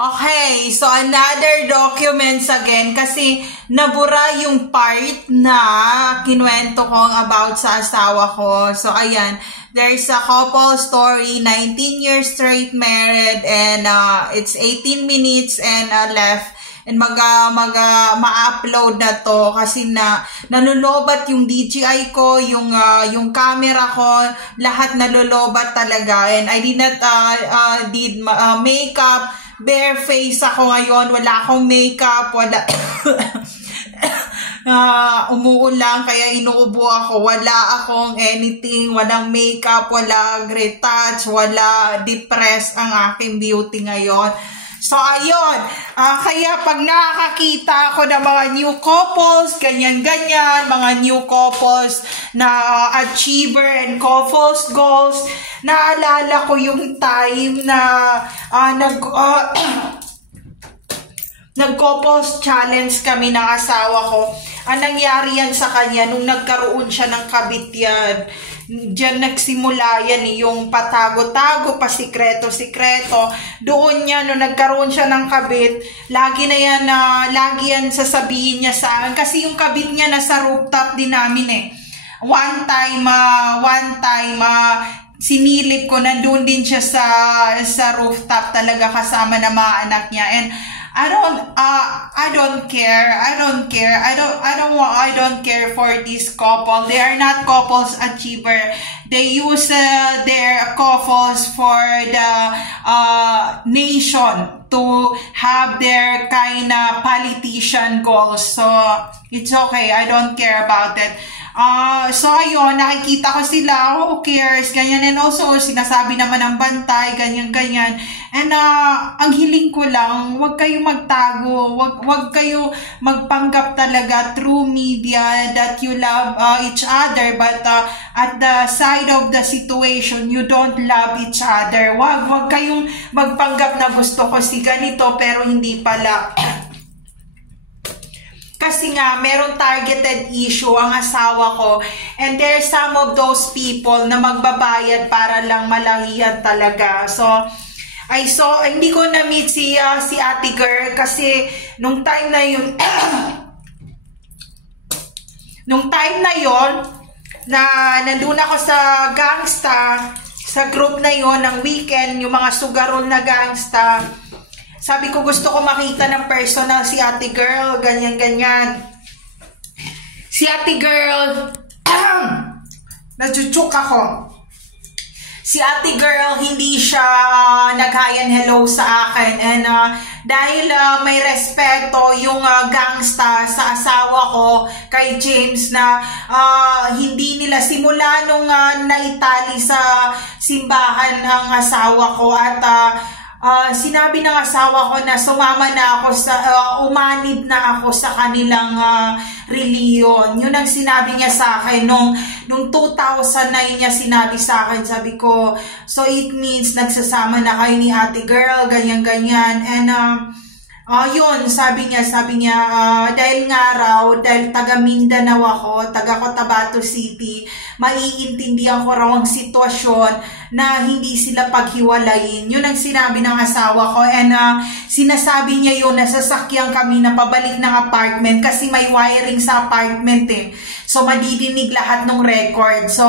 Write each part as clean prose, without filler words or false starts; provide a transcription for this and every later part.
Okay, so another documents again kasi nabura yung part na kinuwento ko about sa asawa ko. So ayan, there's a couple story, 19 years straight married and it's 18 minutes and left. And ma-upload na to kasi nanulobat yung DJI ko, yung camera ko, lahat nalulobat talaga. And I did not did makeup, bare face ako ngayon, wala akong makeup, wala umuulan kaya inuubo ako, wala akong anything, walang makeup, wala retouch, wala depressed ang aking beauty ngayon. So, ayun. Kaya pag nakakita ako ng mga new couples, ganyan-ganyan, mga new couples na achiever and couples goals, naalala ko yung time na nag-couples challenge kami ng asawa ko. Ang nangyari yan sa kanya, nung nagkaroon siya ng kabit yan, diyan nagsimula yan yung patago-tago, pasikreto-sikreto. Doon niya, nung nagkaroon siya ng kabit, lagi yan sasabihin niya sa akin. Kasi yung kabit niya nasa rooftop din namin eh. One time, sinilip ko, nandun din siya sa rooftop talaga kasama ng mga anak niya. And I don't care for this couple. They are not couples achiever. They use their couples for the nation to have their kind of politician goals. So it's okay. I don't care about it. So ayun, nakikita ko sila, who cares, ganyan, and also sinasabi naman ng bantay, ganyan-ganyan. And ang hiling ko lang, wag kayo magtago, wag kayo magpanggap talaga through media that you love each other, but at the side of the situation, you don't love each other. Wag kayong magpanggap na gusto ko si ganito pero hindi pala. Kasi nga, meron targeted issue ang asawa ko. And there's some of those people na magbabayad para lang malahiyan talaga. So, hindi ko na-meet si Ate Girl kasi nung time na yun, na nandun ako sa gangsta, sa group na yon ng weekend, yung mga sugarol na gangsta, sabi ko gusto ko makita ng personal si Ate Girl, ganyan-ganyan. Si Ate Girl, nachuchuk ako. Si Ate Girl, hindi siya nag-hi and hello sa akin. And dahil may respeto yung gangsta sa asawa ko kay James na hindi nila simula nung naitali sa simbahan ang asawa ko at sinabi ng asawa ko na sumama na ako umanib na ako sa kanilang reliyon. Yun ang sinabi niya sa akin nung 2009 niya sinabi sa akin. Sabi ko, so it means nagsasama na kayo ni Ate Girl, ganyan-ganyan. And yun, sabi niya, dahil nga raw, dahil taga Mindanao ako, taga Cotabato City, maiintindihan ko raw ang sitwasyon na hindi sila paghiwalayin. Yun ang sinabi ng asawa ko. And sinasabi niya yun, nasasakyan kami na pabalik ng apartment kasi may wiring sa apartment eh. So, madidinig lahat ng record. So,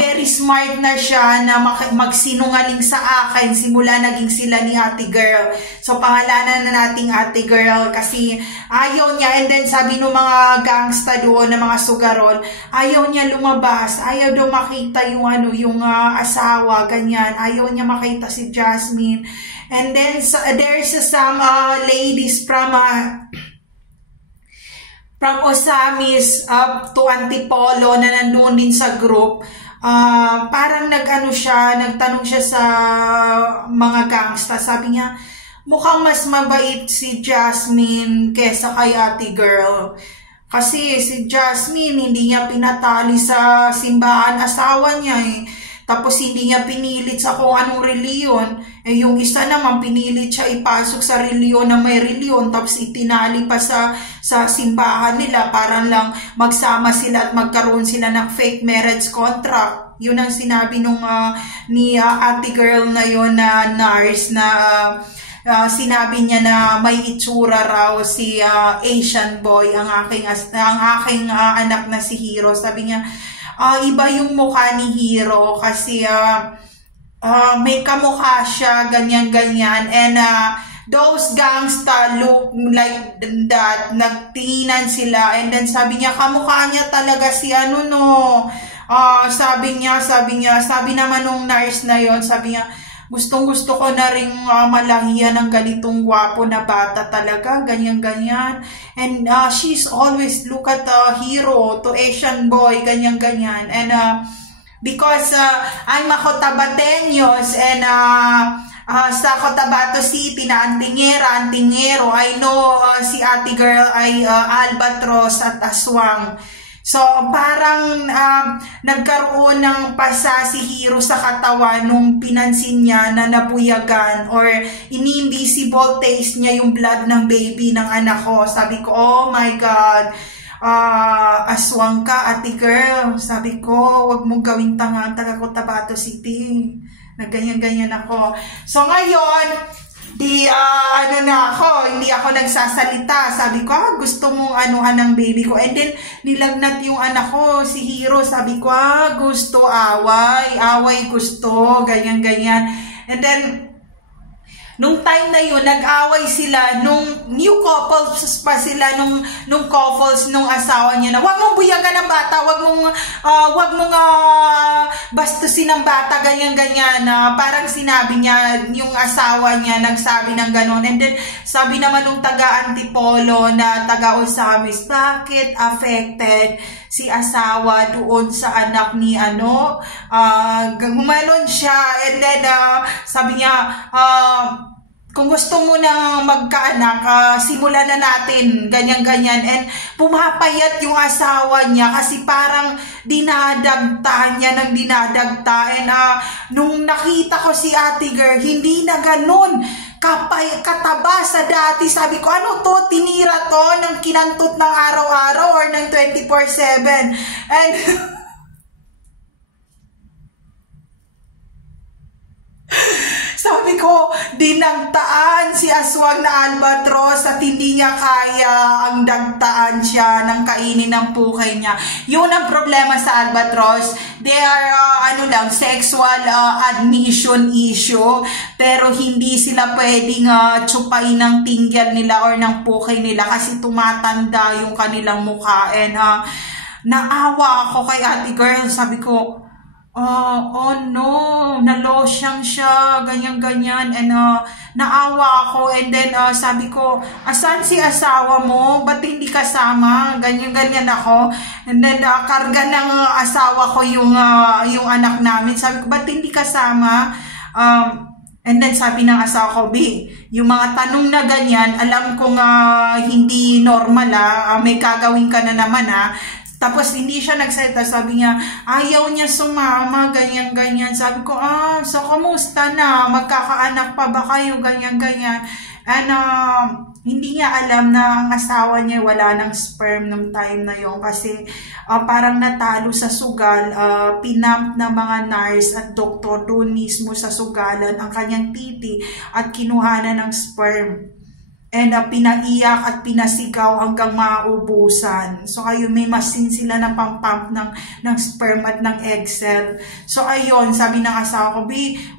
very smart na siya na magsinungaling sa akin simula naging sila ni Ate Girl. So, pangalanan na nating Ate Girl kasi ayaw niya. And then, sabi ng mga gangsta doon, ng mga sugarol, ayaw niya lumabas. Ayaw daw makita yung asawa, ganyan. Ayaw niya makita si Jasmine. And then, there's some ladies from Osamis up to Antipolo na nandun din sa group. Parang nagtanong siya sa mga gangsta. Sabi niya, mukhang mas mabait si Jasmine kesa kay Ate Girl. Kasi si Jasmine, hindi niya pinatali sa simbahan asawa niya eh. Tapos hindi niya pinilit sa kung anong reliyon. Eh yung isa naman pinilit siya ipasok sa reliyon na may reliyon. Tapos itinali pa sa simbahan nila para lang magsama sila at magkaroon sila ng fake marriage contract. Yun ang sinabi ni Ate Girl na yun na nurse na sinabi niya na may itsura raw si Asian boy, ang aking anak na si Hero. Sabi niya, iba yung mukha ni Hero kasi may kamukha siya, ganyan-ganyan. And those gangsta look like that. Nagtinginan sila. And then sabi niya, kamukha niya talaga si ano no. Sabi naman nung nurse na yon, sabi niya, gustong-gusto ko na rin malahiyan ng ganitong gwapo na bata talaga, ganyan-ganyan. And she's always look at Hero, to Asian boy, ganyan-ganyan. And because I'm a Cotabateños and sa Cotabato City na antingero, I know si ate girl ay albatros at aswang. So, parang nagkaroon ng pasa si Hero sa katawan nung pinansin niya na nabuyagan or ini-invisible taste niya yung blood ng baby ng anak ko. Sabi ko, oh my God, aswang ka, ate girl. Sabi ko, wag mong gawing tanga ang taga Cotabato City. Nagganyan-ganyan ako. So, ngayon, hindi ako nagsasalita. Sabi ko, gusto mong anuhan ng baby ko. And then, nilagnat yung anak ko, si Hero. Sabi ko, gusto, away gusto, ganyan-ganyan. And then, nung time na yun, nag-away sila, nung new couples pa sila, nung couples, nung asawa niya na, wag mong buyagan ng bata, wag mong bastusin ng bata, ganyan-ganyan. Parang sinabi niya, yung asawa niya, nagsabi ng ganon. And then, sabi naman nung taga-Antipolo na taga-Osamis, bakit affected si asawa doon sa anak ni gumanon siya. And then, sabi niya, kung gusto mo na magkaanak, simulan na natin, ganyan-ganyan. And pumapayat yung asawa niya kasi parang dinadagta niya ng dinadagta. And nung nakita ko si ate girl, hindi na ganun kataba sa dati. Sabi ko, ano to? Tinira to ng kinantot ng araw-araw or ng 24/7. And sabi ko, dinagtaan si aswang na albatros at hindi niya kaya ang dagtaan siya ng kainin ng pukay niya. Yun ang problema sa albatros. They are sexual admission issue, pero hindi sila pwedeng tsupain ng tinggel nila or ng pukay nila kasi tumatanda yung kanilang mukha. And naawa ako kay ate girl. Sabi ko, oh no, nalosyang siya, ganyan-ganyan. And naawa ako. And then sabi ko, asan si asawa mo? Ba't hindi kasama? Ganyan-ganyan ako. And then karga ng asawa ko yung anak namin. Sabi ko, ba't hindi kasama? And then sabi ng asawa ko, yung mga tanong na ganyan, alam kong hindi normal, may gagawin ka na naman. Tapos hindi siya nagsalita, sabi niya, ayaw niya sumama, ganyan-ganyan. Sabi ko, so kamusta na? Magkakaanak pa ba kayo? Ganyan-ganyan. And hindi niya alam na ang asawa niya wala ng sperm nung time na yon kasi parang natalo sa sugal, pinamp na mga nurse at doktor doon mismo sa sugalan ang kanyang titi at kinuhanan ng sperm. And pinaiyak at pinasigaw hanggang maubusan. So ayun, may machine sila na pang-pump ng sperm at ng egg cell. So ayun, sabi ng asawa ko,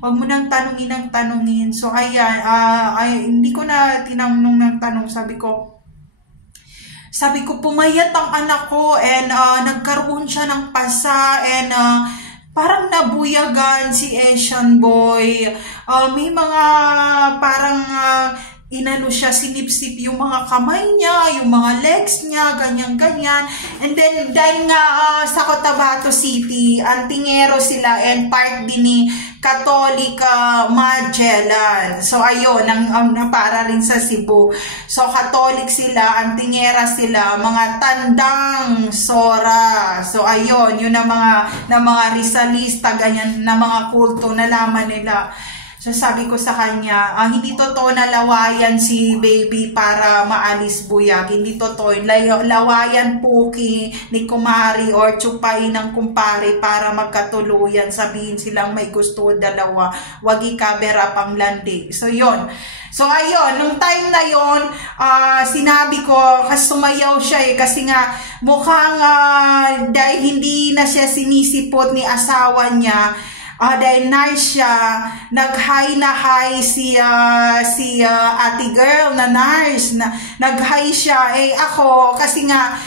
wag mo nang tanungin. So ayan, hindi ko na tinanong ng tanong. Sabi ko, pumayat ang anak ko and nagkaroon siya ng pasa and parang nabuyagan si Asian boy. May mga parang inano siya, sinipsip yung mga kamay niya, yung mga legs niya, ganyan-ganyan. And then, dahil nga sa Cotabato City, antingero sila and part din ni Catholic Magellan. So, ayun, para rin sa Cebu. So, Catholic sila, antingera sila, mga tandang sora. So, ayun, yun na mga Rizalista, ganyan, na mga kulto, nalaman nila. So sabi ko sa kanya, hindi totoo na lawayan si baby para maalis buyag. Hindi totoo. Lawayan puki ni kumari or tsupain ng kumpare para magkatuluyan. Sabihin silang may gusto dalawa. Wag i-cover up ang landi. So yon. So ayun, nung time na yon, sinabi ko, kasi sumayaw siya kasi nga mukhang dahil hindi na siya sinisipot ni asawa niya, dahil nurse siya, nag-hi na hi si ate girl na nurse, nag-hi siya. Ako, kasi nga,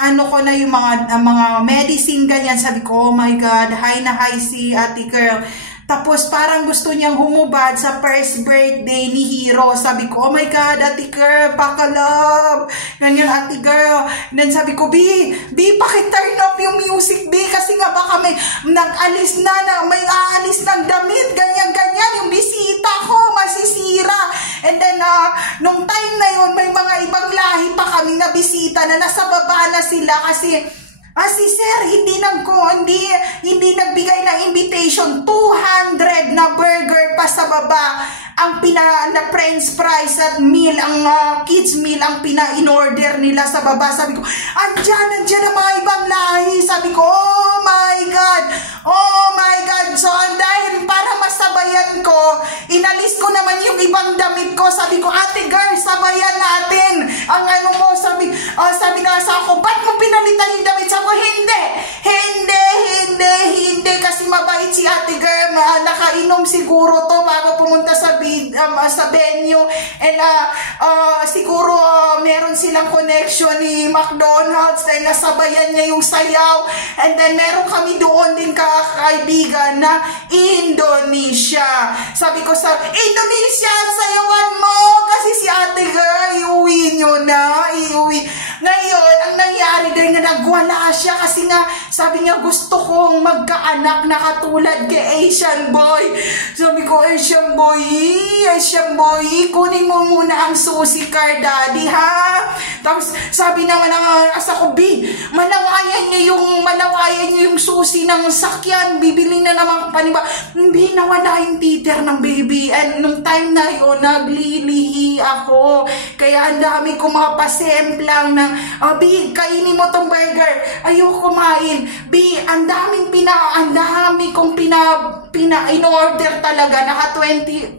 ano ko na yung mga medicine ganyan, sabi ko, oh my God, hi na hi si ate girl. Tapos parang gusto niyang humubad sa first birthday ni Hero. Sabi ko, oh my God, ate girl, pakalove. Ganyan, ate girl. And then sabi ko, B, pakiturn off yung music, B. Kasi nga baka may nag-alis may aalis ng damit. Ganyan. Yung bisita ko, masisira. And then, nung time na yun, may mga ibang lahi pa kami na bisita na nasa baba na sila kasi si sir, hindi nagbigay ng invitation. 200 na burger pa sa baba. Ang na french fries at meal, ang kids meal, ang in-order nila sa baba. Sabi ko, andyan ang mga ibang lahi. Sabi ko, oh my God. So, dahil para masabayan ko, inalis ko naman yung ibang damit ko. Sabi ko, ate girl, sabayan natin. Ang ano mo, sabi na sa ako, ba't mo pinalitan yung damit? Sabi ko, hindi, kasi mabait si ate girl. Nakainom siguro to bago pumunta sa venue. And siguro meron silang connection ni McDonald's dahil nasabayan niya yung sayaw. And then meron kami doon din kaibigan na Indonesia. Sabi ko sa Indonesia, sayawan mo kasi si ate girl, iuwi nyo na, Ngayon, ang nangyari dahil na nagwala siya kasi nga sabi niya gusto kong magkaanak na katulad kay Asian boy. Sabi ko, Asian boy, kunin mo muna ang susi car, daddy, ha? Tapos sabi naman ng asa ko, B, malawayan niyo yung susi ng sakyan, bibili na naman paniba. Hindi, nawala yung titer ng baby. And nung time na yun, naglilihi ako. Kaya ang dami kong mga pasemplang ng, B, kainin mo tong burger. Ayoko kumain. B, ang dami kong in-order talaga. Naka 20,000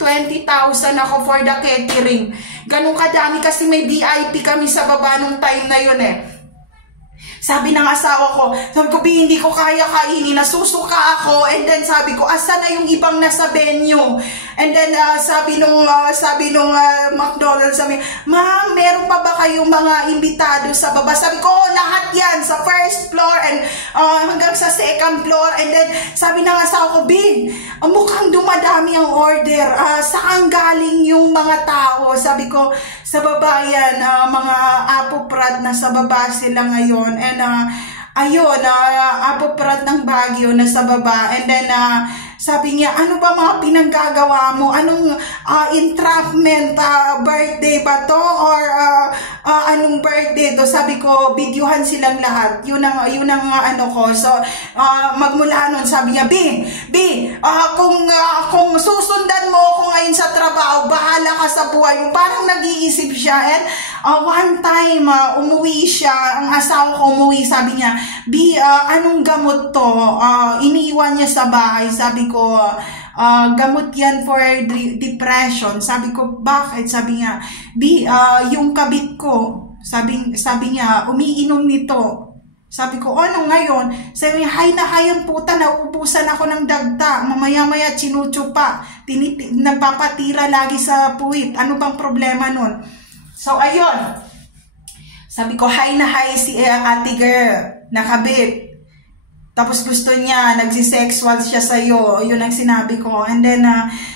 ako for the catering. Ganun kadami kasi may VIP kami sa baba nung time na yun Sabi ng asawa ko, B, hindi ko kaya kainin, nasusuka ako. And then sabi ko, asa na yung ibang nasa venue? And then sabi nung McDonald's, sabi, ma'am, meron pa ba kayong mga imbitado sa baba? Sabi ko, lahat yan, sa first floor and hanggang sa second floor. And then sabi ng asawa ko, B, mukhang dumadami ang order. Saan galing yung mga tao? Sabi ko, sa baba yan, mga apoprat na sa baba sila ngayon. And apoprat ng Baguio na sa baba. And then sabi niya, ano ba mga pinanggagawa mo? Anong entrapment, birthday ba to? Or anong birthday to? Sabi ko, videohan silang lahat. Yun ang ano ko. So, magmula nun, sabi niya, B, kung susundan mo ako ngayon sa trabaho, bahala ka sa buhay mo. Parang nag-iisip siya. And one time, umuwi siya, ang asawa ko umuwi, sabi niya, B, anong gamot to? Iniiwan niya sa bahay. Sabi ko, gamot yan for depression. Sabi ko, bakit? Sabi niya, B, yung kabit ko, sabi niya, umiinom nito. Sabi ko, ano ngayon? Sabi niya, hay na hayang puta, nauubusan ako ng dagta. Mamaya-maya, chinuchupa. Nagpapatira lagi sa puwit. Ano bang problema nun? So, ayun. Sabi ko, hay na hay si ate girl, nakabit. Tapos gusto niya, nagsisexual siya sa'yo. Yun ang sinabi ko. And then,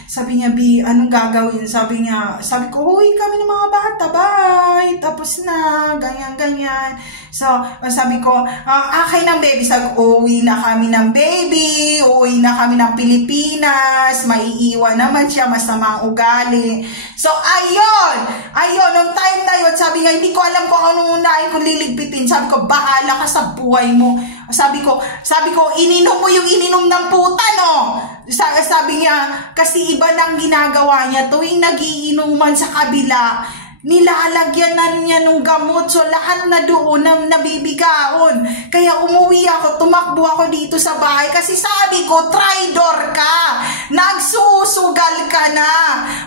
sabi niya, B, anong gagawin? Sabi ko, uwi kami ng mga bata, bye. Tapos na, ganyan. So, sabi ko, akay ng baby. Sabi ko, uwi na kami ng baby. Uwi na kami ng Pilipinas. Maiiwan naman siya, masamang ugali. So, ayun, nung time na yun, sabi nga, hindi ko alam kung anong unahin kung liligpitin. Sabi ko, bahala ka sa buhay mo. Sabi ko, ininom mo yung ininom ng puta, no? Sabi niya, kasi iba nang ginagawa niya tuwing nagiinuman sa kabila, nilalagyan na niya ng gamot. So, lahat na doon na nabibigaon. Kaya umuwi ako, tumakbo ako dito sa bahay kasi sabi ko, traidor ka. Nagsusugal ka na.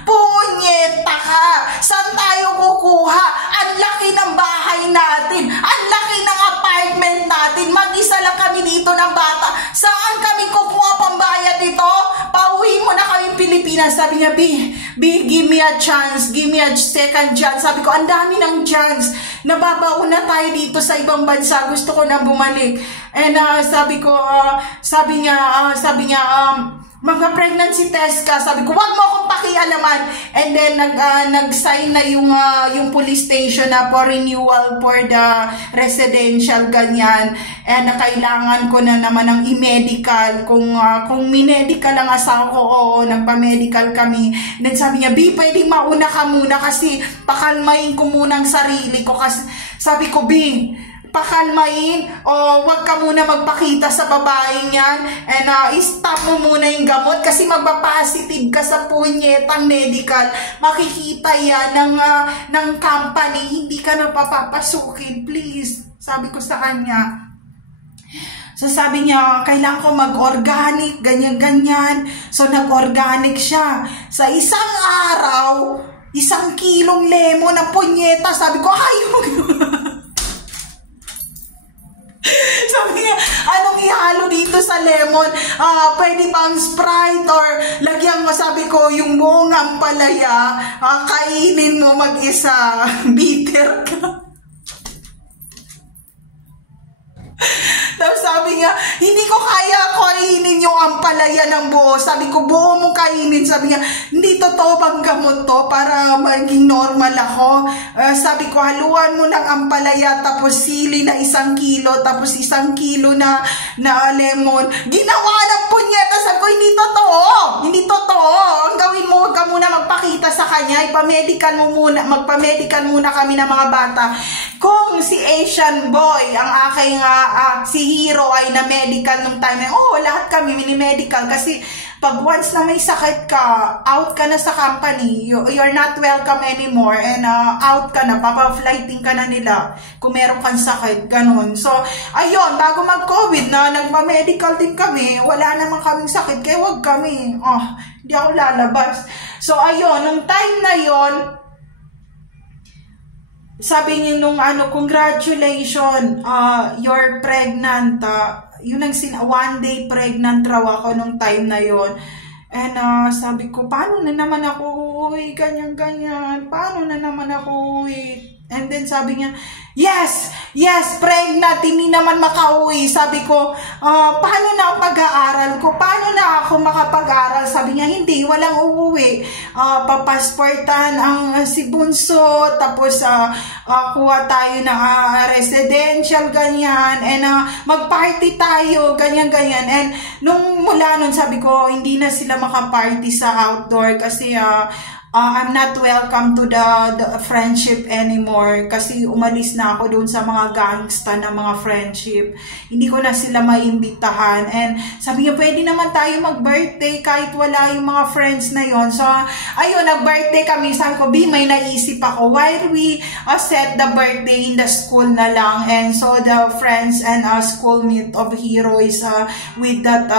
Punyeta ka. Saan tayo kukuha? Ang laki ng bahay natin. Ang laki ng apartment natin. Mag-isa lang kami dito ng bata. Saan kami kukuha pambayad dito? Pauwi mo na kami Pilipinas. Sabi niya, B, give me a chance. Give me a second chance. Sabi ko, ang dami ng chance. Nababaon na tayo dito sa ibang bansa. Gusto ko na bumalik. And sabi niya, magpa-pregnancy test ka. Sabi ko, wag mo akong pakialaman. And then, nag-sign na yung police station na for renewal for the residential, ganyan. And kailangan ko na naman ng i-medical. Kung minedical ang asawa ko, oo, nagpa-medical kami. And then sabi niya, B, pwedeng mauna ka muna kasi pakalmain ko muna ang sarili ko. Kasi sabi ko, B, pakalmain o wag ka muna magpakita sa babaeng yan and stop mo muna yung gamot kasi magpa-positive ka sa punyetang medical. Makikita yan ng company, hindi ka na papapasukin, please. Sabi ko sa kanya. So sabi niya, kailangan ko mag-organic, ganyan-ganyan. So nag-organic siya. Sa isang araw, 1 kilong lemon na punyeta. Sabi ko, ayok. Sabi niya, anong ihalo dito sa lemon? Pwede bang Sprite or lagyan mo, sabi ko, yung buong ampalaya, kainin mo mag-isa. Bitter ka. Tapos sabi niya, hindi ko kaya kainin yung ampalaya ng buo. Sabi ko, buo mo kainin. Sabi niya, hindi totoo bang gamot to para maging normal ako? Sabi ko, haluan mo ng ampalaya tapos sili na 1 kilo tapos 1 kilo na lemon. Ginawa ng punyeta. Sabi ko, hindi totoo. Hindi totoo. Ang gawin mo, huwag ka muna magpakita sa kanya. Magpa-medical muna kami ng mga bata. Kung si Asian boy, ang aking si Hero ay na-medical nung time na, lahat kami mini-medical kasi pag once na may sakit ka, out ka na sa company, you're not welcome anymore and out ka na, papa-flighting ka na nila kung meron kang sakit, ganun. So, ayun, bago mag-COVID na, nagpa-medical din kami, wala naman kaming sakit, kaya wag kami, hindi ako lalabas. So, ayun, nung time na yon, sabi niya nung congratulations, you're pregnant. Yun ang 1 day pregnant raw ako nung time na yon. And sabi ko, paano na naman ako uuwi? Ganyan. Paano na naman ako uuwi? And then sabi niya, yes, pregnant, hindi naman makauwi. Sabi ko, paano na ang pag-aaral ko? Paano na ako makapag-aaral? Sabi niya, hindi, walang uuwi. Papasportan ang si Bunso, tapos kuha tayo ng residential, ganyan, and mag-party tayo, ganyan. And mula nun, sabi ko, hindi na sila makaparty sa outdoor kasi I'm not welcome to the friendship anymore kasi umalis na ako doon sa mga gangsta na mga friendship. Hindi ko na sila maimbitahan. And sabi niya, pwede naman tayo mag-birthday kahit wala yung mga friends na yon. So, ayun, nag-birthday kami. Sabi ko, may naisip ako. Why we set the birthday in the school na lang? And so, the friends and schoolmate of Hero is with that,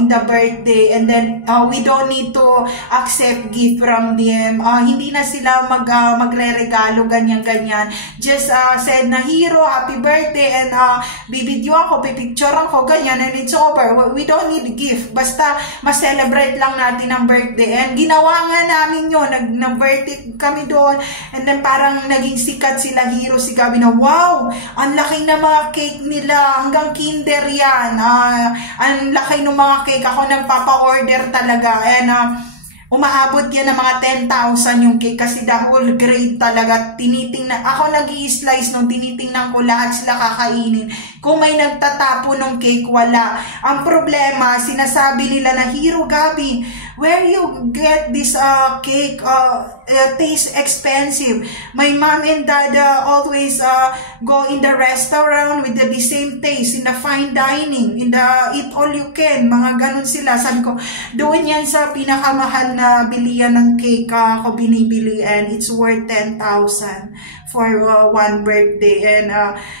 in the birthday. And then, we don't need to accept gift from them. Hindi na sila magre-regalo, ganyan. Just said na, Hero, happy birthday, and bibidyo ako, pipicture ako, ganyan, and it's over. We don't need gift. Basta ma-celebrate lang natin ang birthday. And ginawa nga namin yun. Nag-birthday kami doon. And then parang naging sikat sila, Hero, si Gabi na, wow, ang laki na mga cake nila. Hanggang kinder yan. Ang laki ng mga cake. Ako nagpapa-order talaga. And umaabot yan ng mga 10,000 yung cake kasi the whole grade talaga. Tinitingnan, ako nag-i-slice nung tinitingnan ko lahat sila kakainin. Kung may nagtatapo ng cake, wala. Ang problema, sinasabi nila na, Hero, Gabi, where you get this cake? Tastes expensive. My mom and dad always go in the restaurant with the same taste, in the fine dining, in the eat all you can, mga ganun sila. Sabi ko, doon yan sa pinakamahal na bilian ng cake ako binibili, and it's worth 10,000 for one birthday. And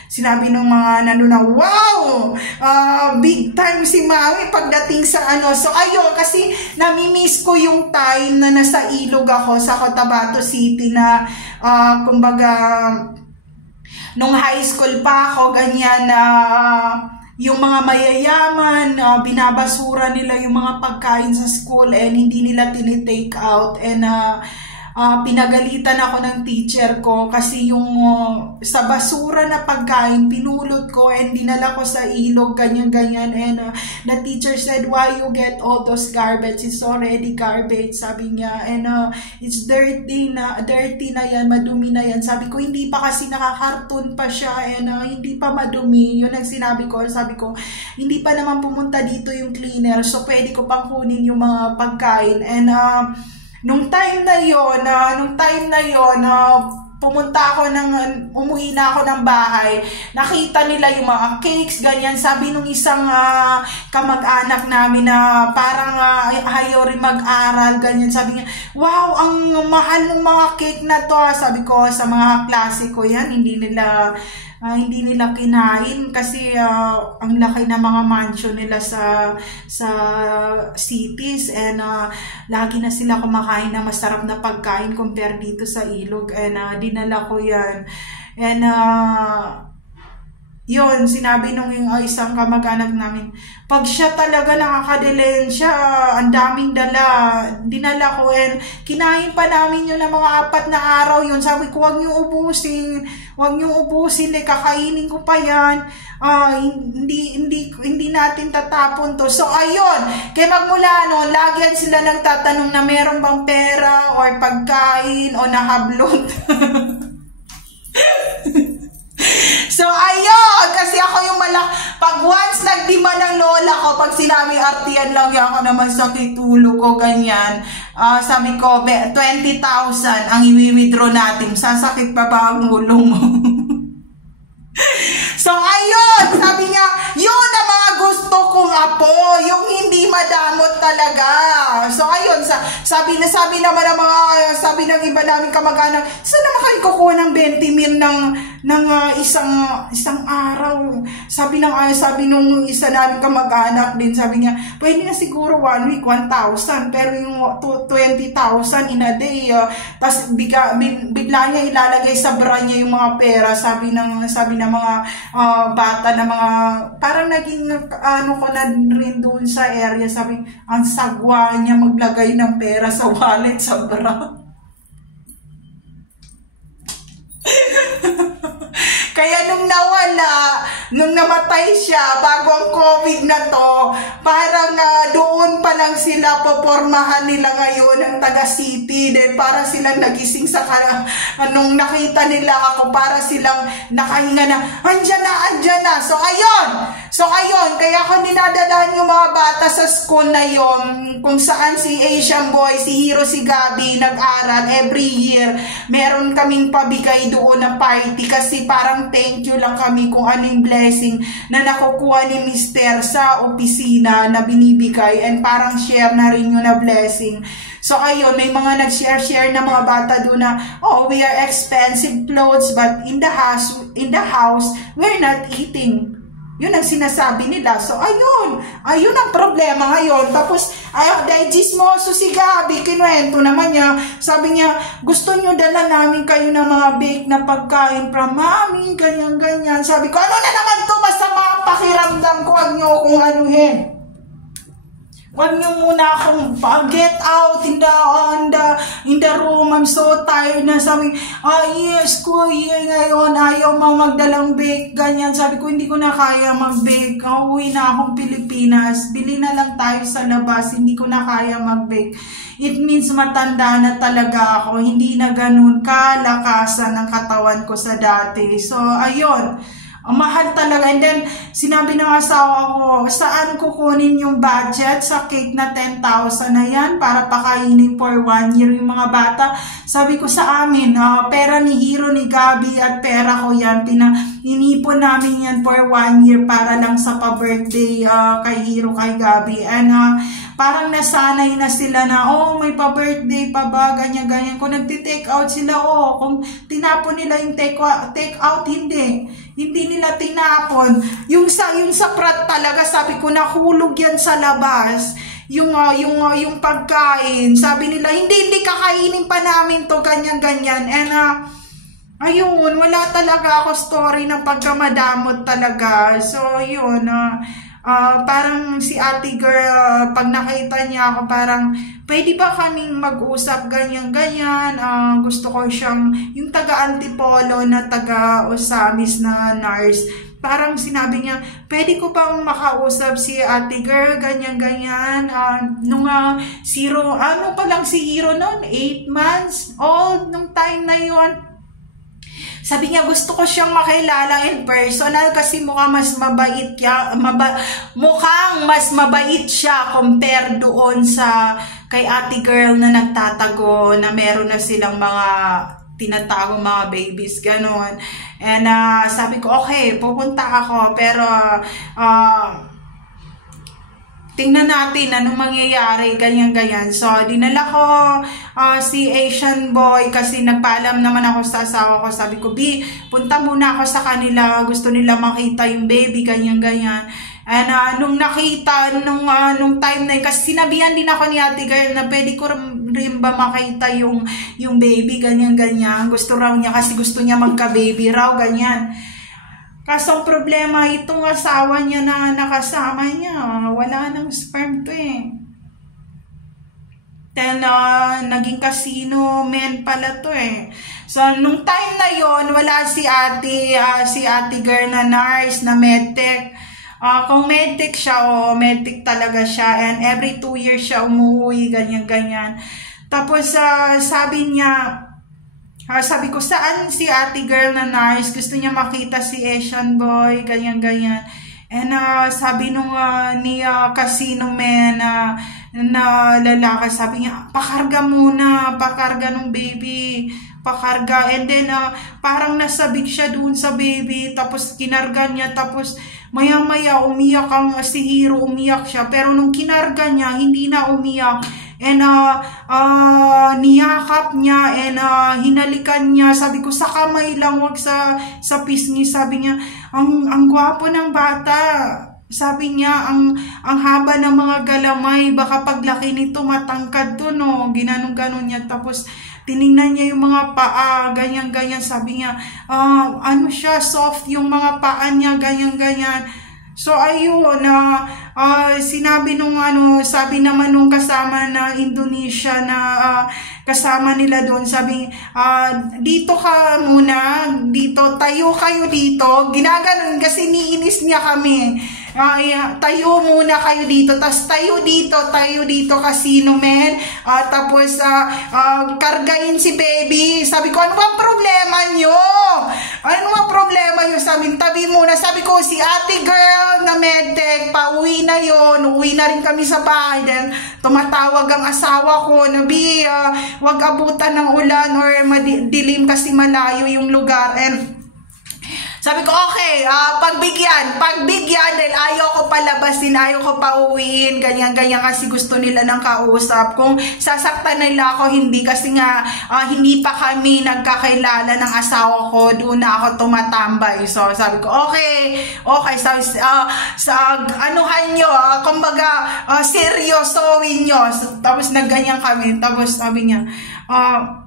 sinabi ng mga nanonood, wow! Big time si Mami pagdating sa ano. So ayun, kasi namimiss ko yung time na nasa ilog ako sa Cotabato City na kumbaga nung high school pa ako, ganyan na yung mga mayayaman, binabasura nila yung mga pagkain sa school and hindi nila tinitake out. And pinagalitan ako ng teacher ko kasi yung sa basura na pagkain pinulot ko and dinala ko sa ilog, ganyan-ganyan. And the teacher said, why you get all those garbage? It's already garbage, sabi niya. And it's dirty na yan, madumi na yan. Sabi ko, hindi pa kasi nakakarton pa siya, and hindi pa madumi. Yun ang sinabi ko. Sabi ko, hindi pa naman pumunta dito yung cleaner, so pwede ko pang kunin yung mga pagkain. And nung time na yon, umuwi na ako ng bahay, nakita nila yung mga cakes, ganyan. Sabi nung isang kamag-anak namin na parang ayaw rin mag-aral, ganyan. Sabi niya, wow, ang mahal ng mga cake na to. Sabi ko, sa mga klase ko yan, hindi nila kinain kasi ang laki ng mga mansion nila sa cities, and lagi na sila kumakain ng masarap na pagkain compare dito sa ilog. And dinala ko yan. And yun, sinabi nung isang kamag-anak namin, pag siya talaga nakakadelensya, ang daming dinala ko, and kinain pa namin yun ng mga 4 na araw yun. Sabi ko, huwag niyong ubusin, kakainin ko pa yan. Hindi natin tatapon to. So ayun, kaya magmula noon, lagi yan sila nagtatanong na meron bang pera or pagkain o nahablot. So ayun, kasi ako yung pag once nagdima ng lola ko, pag sinabi artiyan lang yan, ako naman sakit ulo ko, ganyan. Sabi ko, 20,000 ang i-withdraw natin, sasakit pa ba ang ulo mo? So ayun, sabi niya, yun ang mga gusto kong apo, yung hindi madamot talaga. So ayun, sabi naman ng sabi ng iba namin kamag-anak, saan naman kayo kukuha ng 20 mil ng isang araw? Sabi nung isa namin kamag-anak din, sabi niya, pwede na siguro 1 week 1,000, pero yung 20,000 in a day, tas bigla niya ilalagay sa bra niya yung mga pera. Sabi ng mga bata na mga parang naging ko na rin doon sa area, sabi ang sagwa niya maglagay ng pera sa wallet, sa bra. Kaya nung namatay siya, bago ang COVID na to, parang doon pa lang sila popormahan nila ngayon ang taga-city. Then para silang nagising sa nung nakita nila ako, para silang nakahinga na, andyan na. So ayun, kaya ako dinadalahan yung mga bata sa school na yon, kung saan si Asian boy, si Hero, si Gabi nag-aral. Every year, meron kaming pabigay doon na party kasi parang thank you lang kami kung ano yung blessing na nakukuha ni Mister sa opisina na binibigay, and parang share na rin yun na blessing. So ayun, may mga nag-share na mga bata doon na, oh, we are expensive clothes, but in the house, we're not eating. Yun ang sinasabi nila. So ayun ang problema ngayon. Tapos dahil chismoso si Gabi, kinuwento naman niya, sabi niya, gusto nyo dala namin kayo ng mga bake na pagkain from Mami, ganyan. Sabi ko, ano na naman to, masama ang pakiramdam ko, huwag nyo akong anuhin. Huwag niyo muna akong get out in the room. I'm so tired na. Sabi, yes, school year ngayon, ayaw mo magdalang bake, ganyan. Sabi ko, hindi ko na kaya mag-bake. Uwi na akong Pilipinas. Bili na lang tayo sa labas. Hindi ko na kaya mag-bake. It means matanda na talaga ako. Hindi na ganun kalakasan ng katawan ko sa dati. So, ayun. Ang mahal talaga. And then, sinabi ng asawa ko, saan kukunin yung budget sa cake na 10,000 na yan para pakainin for 1 year yung mga bata? Sabi ko sa amin, pera ni Hiro, ni Gabi at pera ko yan. Inipon namin yan for 1 year para lang sa pa-birthday kay Hiro, kay Gabi. And parang nasanay na sila na, oh, may pa-birthday pa ba, ganyan-ganyan. Kung nagti-take out sila, kung tinapon nila yung take out, hindi nila tinapon. Yung sa prat talaga, sabi ko, nahulog yan sa labas. Yung pagkain, sabi nila, hindi kakainin pa namin to, ganyan-ganyan. And, ayun, wala talaga ako story ng pagkamadamot talaga. So, yun, parang si ate girl, pag nakita niya ako, parang, pwede ba kaming mag-usap ganyan-ganyan? Gusto ko siyang, yung taga-Antipolo na taga-Osamis na nurse. Parang sinabi niya, pwede ko bang makausap si ate girl, ganyan-ganyan. Nung ano pa lang si Hiro noon, 8 months old, nung time na yon. Sabi niya, gusto ko siyang makilala in personal kasi mukhang mas mabait siya compare doon sa kay ate girl na nagtatago, na meron na silang mga tinatago mga babies, ganun. And sabi ko, okay, pupunta ako, pero tingnan natin anong mangyayari, ganyan-ganyan. So, dinala ko si Asian boy kasi nagpaalam naman ako sa asawa ko. Sabi ko, B, punta muna ako sa kanila. Gusto nila makita yung baby, ganyan-ganyan. And nung nakita, nung time na yun, kasi sinabihan din ako ni ate girl na pwede ko rin ba makita yung baby, ganyan-ganyan. Gusto raw niya kasi gusto niya magka-baby raw, ganyan. Kaso ang problema, itong asawa niya na nakasama niya, wala nang sperm to eh. Then, naging casino men pala to eh. So, nung time na yon wala si ate girl na nurse, na medtech. Kung medtech siya, medtech talaga siya. And every 2 years siya umuwi, ganyan-ganyan. Tapos, sabi niya, sabi ko, saan si ate girl na nurse? Gusto niya makita si Asian boy, ganyan-ganyan. And sabi nung ni casino man na lalaki, sabi niya, pakarga muna, pakarga nung baby, pakarga. And then parang nasabik siya doon sa baby, tapos kinarga niya, tapos maya-maya umiyak si Hiro, umiyak siya. Pero nung kinarga niya, hindi na umiyak. And niyakap niya and hinalikan niya. Sabi ko, sa kamay lang, wag sa pisngi. Sabi niya, ang gwapo ng bata. Sabi niya, ang haba ng mga galamay, baka paglaki nito matangkad to, no? Ginanong-ganon niya. Tapos tiningnan niya yung mga paa, ganyan-ganyan. Sabi niya, ano siya, soft yung mga paa niya, ganyan-ganyan. So, ayun, sinabi nung sabi naman nung kasama na Indonesia na kasama nila doon, sabi, dito ka muna, dito, tayo kayo dito, ginaganon kasi niinis niya kami. Tayo muna kayo dito, tas tayo dito casino men, tapos kargain si baby. Sabi ko, ano bang problema nyo? Ano bang problema nyo? Sabi, tabi muna. Sabi ko, si ate girl na medtech, pauwi na yon, uwi na rin kami sa bahay. Then tumatawag ang asawa ko, Nabi, wag abutan ng ulan or madilim kasi malayo yung lugar. And sabi ko, okay, pagbigyan dahil ayaw ko palabasin, ayaw ko pauwiin, ganyan-ganyan kasi gusto nila ng kausap. Kung sasaktan nila ako, hindi kasi nga hindi pa kami nagkakilala ng asawa ko, doon na ako tumatambay. So sabi ko, okay, anuhan nyo, kumbaga seryosoin nyo. Tapos nagganyan kami, tapos sabi niya,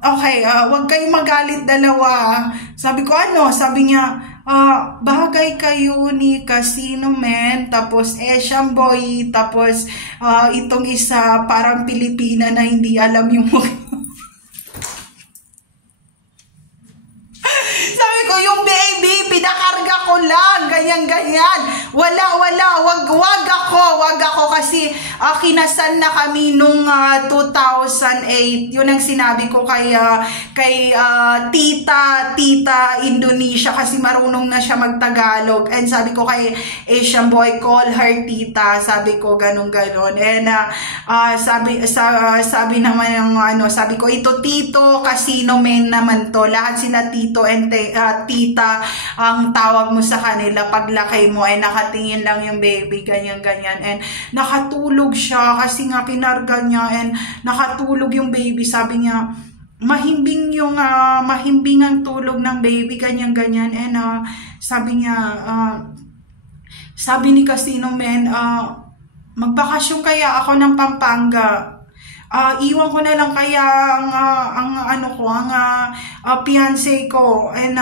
okay, wag kayong magalit dalawa. Sabi ko, sabi niya, bagay kayo ni Casino Man, tapos Asian boy, tapos itong isa parang Pilipina na hindi alam yung sabi ko, yung baby, pinakarga ko lang, ganyan. Wag ako kasi kinasal na kami nung 2008. Yun ang sinabi ko kay tita Indonesia kasi marunong na siya magtagalog. And sabi ko kay Asian boy, call her tita. Sabi ko ganon. And sabi naman ng sabi ko, ito tito, casino men naman to. Lahat sila tito and tita ang tawag mo sa kanila paglaki mo ay nakatingin lang yung baby, ganyan. And nakatulog siya kasi nga kinarga niya and nakatulog yung baby. Sabi niya, mahimbing ang tulog ng baby, ganyan. And sabi niya, sabi ni Casino Men, magbakasyon kaya ako ng Pampanga. Iwan ko na lang kaya ang fiancé ko. And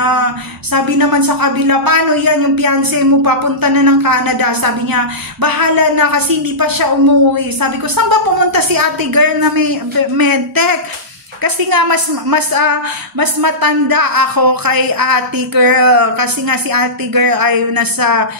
sabi naman sa kabila, paano yan yung fiancé mo papunta na ng Canada? Sabi niya, bahala na kasi hindi pa siya umuwi. Sabi ko, saan ba pumunta si ate girl na may medtech? Kasi nga mas matanda ako kay ate girl. Kasi nga si ate girl ay nasa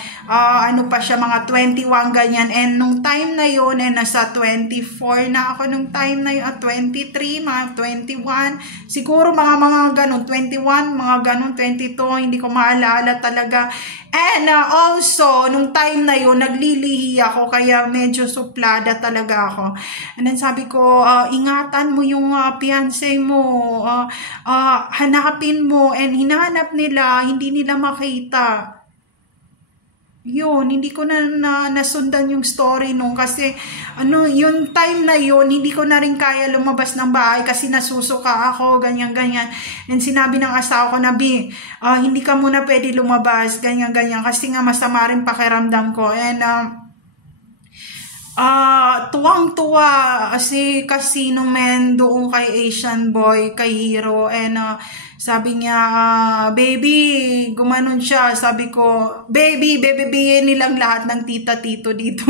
pa siya, mga 21 ganyan. And nung time na yun ay nasa 24 na ako nung time na yun, 23, mga 21. Siguro mga ganun, 21, mga ganun, 22, hindi ko maalala talaga. And also, nung time na yun, naglilihi ako, kaya medyo suplada talaga ako. And then sabi ko, ingatan mo yung fiancé mo, hanapin mo, and hinahanap nila, hindi nila makita. Yun, hindi ko na nasundan yung story nung kasi yung time na yun, hindi ko na rin kaya lumabas ng bahay kasi nasusuka ako, ganyan. And sinabi ng asawa ko na, hindi ka muna pwede lumabas, ganyan, kasi nga masama rin pakiramdam ko. And tuwang-tuwa si Casino Men doon kay Asian boy, kay Hero. And sabi niya, baby, gumanon siya. Sabi ko, baby, nilang lahat ng tita-tito dito.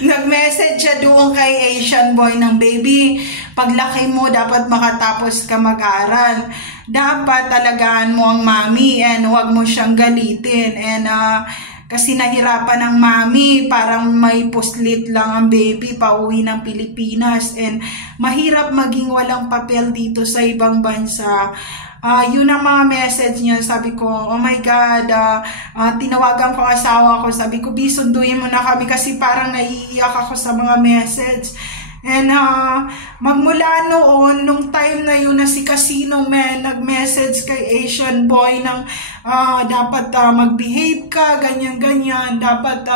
Nag-message siya doon kay Asian boy ng, baby, paglaki mo, dapat makatapos ka mag-aral. Dapat talagaan mo ang mami and huwag mo siyang galitin. And kasi nahirapan ng mami, parang may puslit lang ang baby pauwi ng Pilipinas. And mahirap maging walang papel dito sa ibang bansa. Yun ang mga message niya. Sabi ko, oh my God, tinawagan ko asawa ko. Sabi ko, sunduin mo na kami kasi parang naiiyak ako sa mga message. And magmula noon, nung time na yun na si Casino Men nag-message kay Asian boy ng dapat mag-behave ka, ganyan. Dapat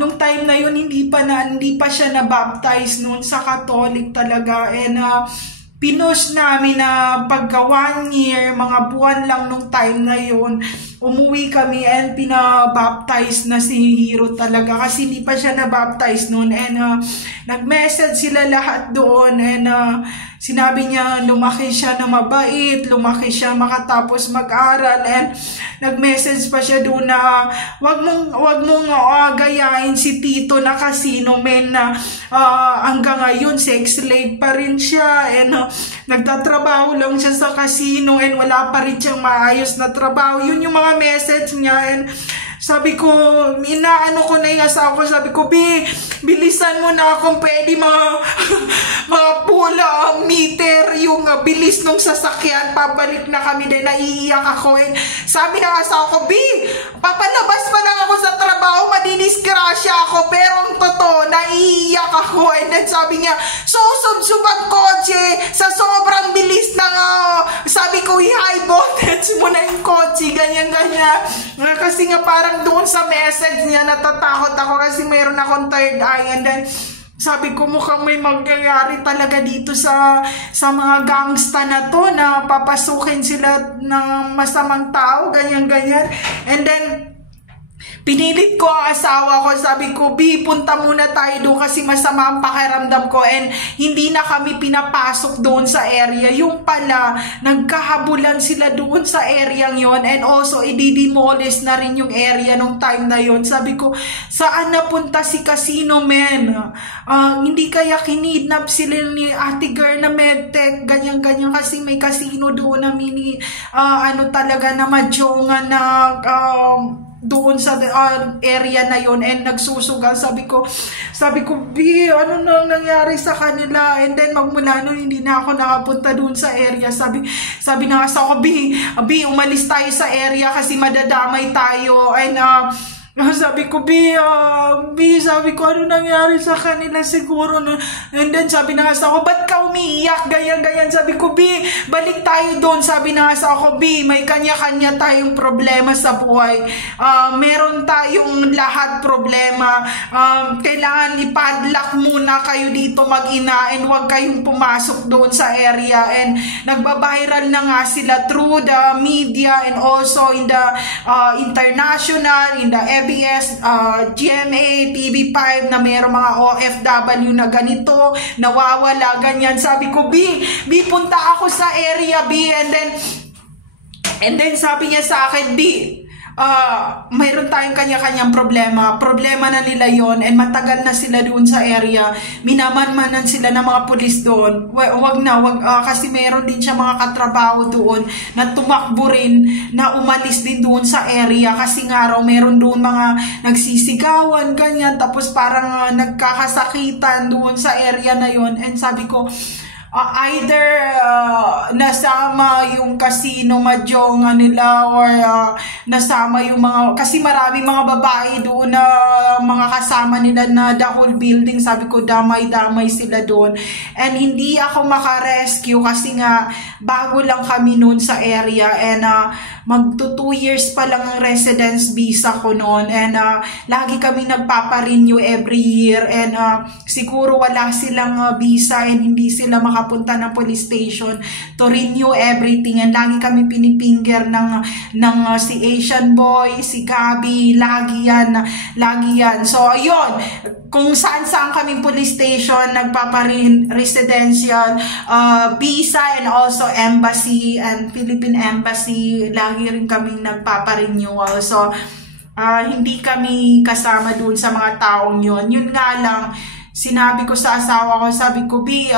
nung time na yun hindi pa siya na-baptize noon sa Catholic talaga. And pinush namin na pagka 1 year, mga buwan lang nung time na yun, umuwi kami and pinabaptize na si Hero talaga kasi hindi pa siya na-baptize noon. And nag-message sila lahat doon and sinabi niya lumaki siya na mabait, lumaki siya makatapos mag-aral. And nag-message pa siya doon na wag mong gayahin si Tito na Casino Men na hanggang ngayon sex slave pa rin siya. And nagtatrabaho lang siya sa casino and wala pa rin siyang maayos na trabaho. Yun yung mga message niya. And sabi ko, inaano ko na yung asawa ko, sabi ko, bilisan mo na kung pwede mga pula meter yung bilis ng sasakyan, pabalik na kami. Din naiiyak ako. And sabi ng asawa ko, papalabas pa lang ako sa trabaho, madidisgrasya ako, pero ang totoo, naiiyak ako. And then sabi niya, susub-sub ang kotse sa sobrang bilis ng sabi ko, high voltage mo na yung kotse, ganyan. Kasi nga parang doon sa message niya natatakot ako kasi mayroon akong third eye. And then sabi ko, mukhang may mangyayari talaga dito sa mga gangsta na to na papasukin sila ng masamang tao, ganyan. And then Pinilit ko ang asawa ko, sabi ko, B, punta muna tayo doon kasi masama ang pakiramdam ko, and hindi na kami pinapasok doon sa area. Yung pala, nagkahabulan sila doon sa area yon, and also i-demolish na rin yung area nung time na yon. Sabi ko, saan napunta si Casino Men? Hindi kaya kinidnap sila ni ate girl na medtech, ganyan-ganyan, kasi may casino doon na mini, talaga na madyongan na, doon sa area na yon, and nagsusugal. Sabi ko, B, ano nang nangyari sa kanila? And then magmula nun, hindi na ako nakapunta doon sa area. Sabi na nga ako, B, umalis tayo sa area kasi madadamay tayo. And sabi ko, B, sabi ko, ano nangyari sa kanila siguro? And then sabi na nga ako, ba't ka umiiyak? Ganyan. Sabi ko, B, balik tayo doon. Sabi na nga ako, B, may kanya-kanya tayong problema sa buhay. Meron tayong lahat problema. Kailangan ipadlock muna kayo dito mag-ina, and huwag kayong pumasok doon sa area. And nagbabiral na nga sila through the media and also in the international, in the ABS, GMA, TV5 na mayroong mga OFW na ganito, nawawala, ganyan. Sabi ko, B, punta ako sa area, B, and then sabi niya sa akin, B, mayroon tayong kanya-kanyang problema na nila yon, and matagal na sila doon sa area, minamanmanan sila ng mga pulis doon. Wag kasi mayroon din siya mga katrabaho doon na tumakbo rin na umalis din doon sa area, kasi nga raw mayroon doon mga nagsisigawan, ganyan, tapos parang nagkakasakitan doon sa area na yon. And sabi ko, either nasama yung casino madyonga nila, or nasama yung mga, kasi maraming mga babae doon na mga kasama nila na the whole building. Sabi ko, damay-damay sila doon, and hindi ako makarescue kasi nga bago lang kami noon sa area, and magto 2 years pa lang ang residence visa ko noon, and lagi kami nagpaparenew every year, and siguro wala silang visa, and hindi sila makapunta ng police station to renew everything, and lagi kami pinipinger ng si Asian Boy, si Gabi, lagi yan. So ayun, kung saan kaming police station, nagpapa-residential visa, and also embassy and Philippine Embassy, lagi rin kaming nagpapa-renewal. So hindi kami kasama dun sa mga taong yun. Yun nga lang, sinabi ko sa asawa ko, sabi ko, B,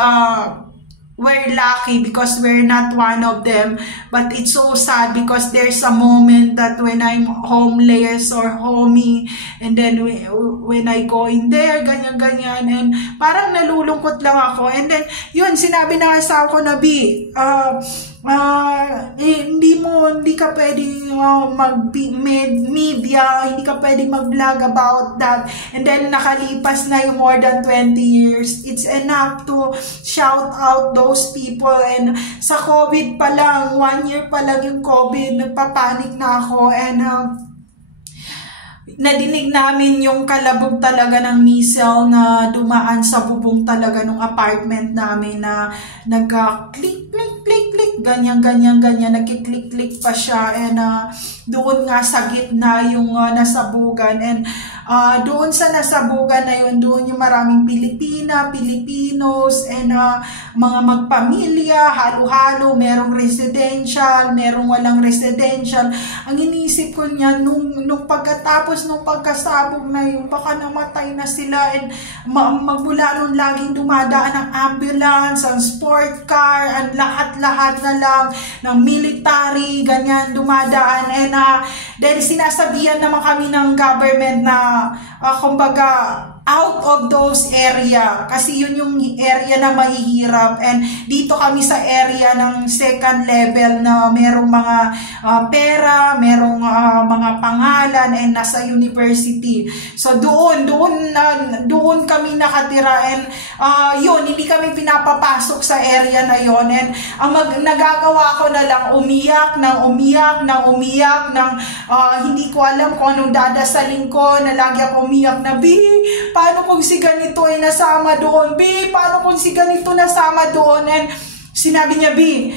we're lucky because we're not one of them, but it's so sad because there's a moment that when I'm homeless or homey, and then when I go in there, ganyan, and parang nalulungkot lang ako. And then yun, sinabi ng asawa ko na, B, hindi ka pwedeng mag-media, hindi ka pwedeng mag-vlog about that. And then nakalipas na yung more than 20 years. It's enough to shout out those people. And sa COVID pa lang, 1 year pa lang yung COVID, nagpapanik na ako. And nadinig namin yung kalabog talaga ng missile na dumaan sa bubong talaga ng apartment namin, na nag-click, ganyan, nagkiklik-klik pa siya. And doon nga sa gitna yung nasabugan, and doon sa nasabugan na yun, doon yung maraming Filipinos, and mga magpamilya, halo-halo, merong residential, merong walang residential. Ang inisip ko niya, nung pagkatapos nung pagkasabog na yun, baka namatay na sila, and magmula nun laging dumadaan ang ambulance, ang sport car, ang lahat-lahat na lang ng military, ganyan, dumadaan. And dahil sinasabihan naman kami ng government na kumbaga out of those area, kasi yun yung area na mahihirap, and dito kami sa area ng second level na merong mga pera, merong mga pangalan, and nasa university. So doon kami nakatira, and yun, hindi kami pinapapasok sa area na yun. And ang nagagawa ko na lang, umiyak, hindi ko alam kung anong dadasalin ko, na lagi ako umiyak na, B, paano kung si ganito ay nasama doon? B, paano kung si ganito nasama doon? And Sinabi niya, B,